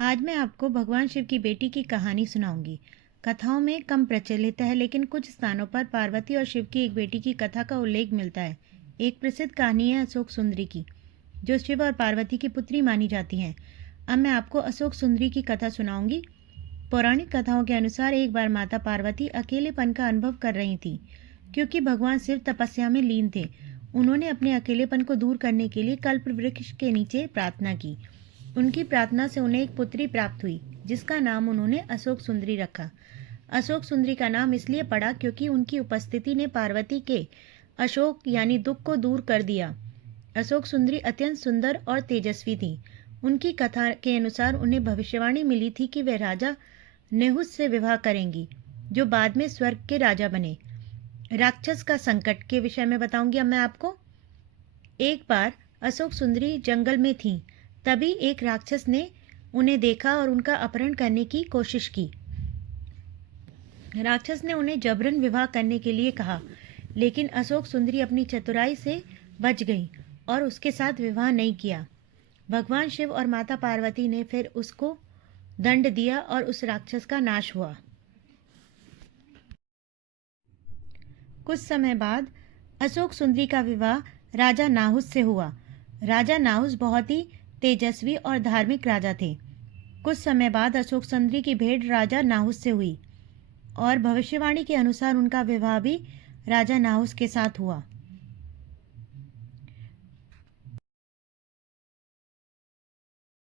आज मैं आपको भगवान शिव की बेटी की कहानी सुनाऊंगी। कथाओं में कम प्रचलित है, लेकिन कुछ स्थानों पर पार्वती और शिव की एक बेटी की कथा का उल्लेख मिलता है। एक प्रसिद्ध कहानी है अशोक सुंदरी की, जो शिव और पार्वती की पुत्री मानी जाती हैं। अब मैं आपको अशोक सुंदरी की कथा सुनाऊंगी। पौराणिक कथाओं के अनुसार एक बार माता पार्वती अकेलेपन का अनुभव कर रही थी, क्योंकि भगवान शिव तपस्या में लीन थे। उन्होंने अपने अकेलेपन को दूर करने के लिए कल्प वृक्ष के नीचे प्रार्थना की। उनकी प्रार्थना से उन्हें एक पुत्री प्राप्त हुई, जिसका नाम उन्होंने अशोक सुंदरी रखा। अशोक सुंदरी का नाम इसलिए पड़ा क्योंकि उनकी उपस्थिति ने पार्वती के अशोक यानी दुख को दूर कर दिया। अशोक सुंदरी अत्यंत सुंदर और तेजस्वी थी। उनकी कथा के अनुसार उन्हें भविष्यवाणी मिली थी कि वे राजा नेहुस से विवाह करेंगी, जो बाद में स्वर्ग के राजा बने। राक्षस का संकट के विषय में बताऊंगी अब मैं आपको। एक बार अशोक सुंदरी जंगल में थी। तभी एक राक्षस ने उन्हें देखा और उनका अपहरण करने की कोशिश की। राक्षस ने उन्हें जबरन विवाह करने के लिए कहा, लेकिन अशोक सुंदरी अपनी चतुराई से बच गई और उसके साथ विवाह नहीं किया। भगवान शिव और माता पार्वती ने फिर उसको दंड दिया और उस राक्षस का नाश हुआ। कुछ समय बाद अशोक सुंदरी का विवाह राजा नाहुस से हुआ। राजा नाहुस बहुत ही तेजस्वी और धार्मिक राजा थे। कुछ समय बाद अशोक सुंदरी की भेंट राजा नाहुस से हुई और भविष्यवाणी के अनुसार उनका विवाह भी राजा नाहुस के साथ हुआ।